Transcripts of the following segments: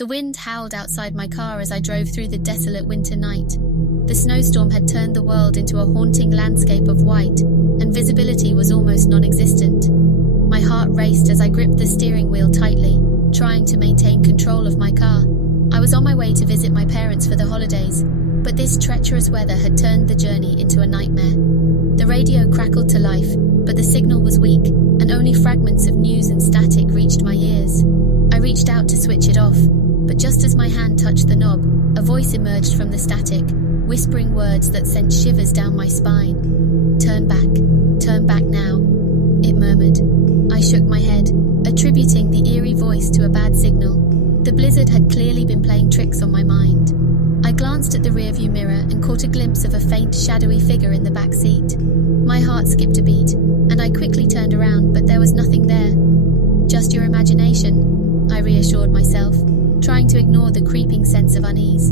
The wind howled outside my car as I drove through the desolate winter night. The snowstorm had turned the world into a haunting landscape of white, and visibility was almost non-existent. My heart raced as I gripped the steering wheel tightly, trying to maintain control of my car. I was on my way to visit my parents for the holidays, but this treacherous weather had turned the journey into a nightmare. The radio crackled to life, but the signal was weak, and only fragments of news and static reached my ears. I reached out to switch it off, but just as my hand touched the knob, a voice emerged from the static, whispering words that sent shivers down my spine. Turn back now," it murmured. I shook my head, attributing the eerie voice to a bad signal. The blizzard had clearly been playing tricks on my mind. I glanced at the rearview mirror and caught a glimpse of a faint, shadowy figure in the back seat. My heart skipped a beat, and I quickly turned around, but there was nothing there. "Just your imagination," I reassured myself, trying to ignore the creeping sense of unease.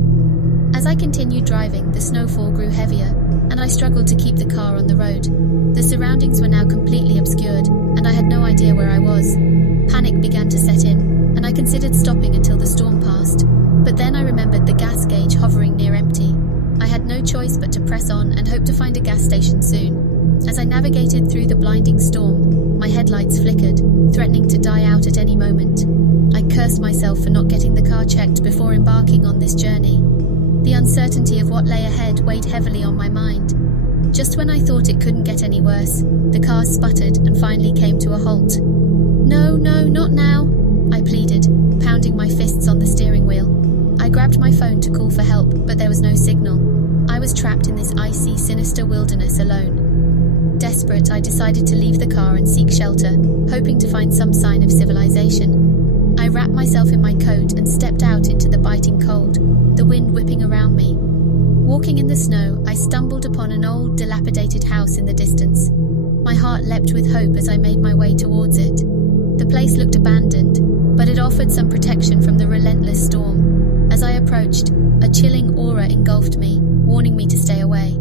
As I continued driving, the snowfall grew heavier, and I struggled to keep the car on the road. The surroundings were now completely obscured, and I had no idea where I was. Panic began to set in, and I considered stopping until the storm passed. But then I remembered the gas gauge hovering near empty. I had no choice but to press on and hope to find a gas station soon. As I navigated through the blinding storm, my headlights flickered, threatening to die out at any moment. I cursed myself for not getting the car checked before embarking on this journey. The uncertainty of what lay ahead weighed heavily on my mind. Just when I thought it couldn't get any worse, the car sputtered and finally came to a halt. No, not now," I pleaded, pounding my fists on the steering wheel. I grabbed my phone to call for help, but there was no signal. I was trapped in this icy, sinister wilderness alone. Desperate, I decided to leave the car and seek shelter, hoping to find some sign of civilization. I wrapped myself in my coat and stepped out into the biting cold, the wind whipping around me. Walking in the snow, I stumbled upon an old, dilapidated house in the distance. My heart leapt with hope as I made my way towards it. The place looked abandoned, but it offered some protection from the relentless storm. As I approached, a chilling aura engulfed me, warning me to stay away.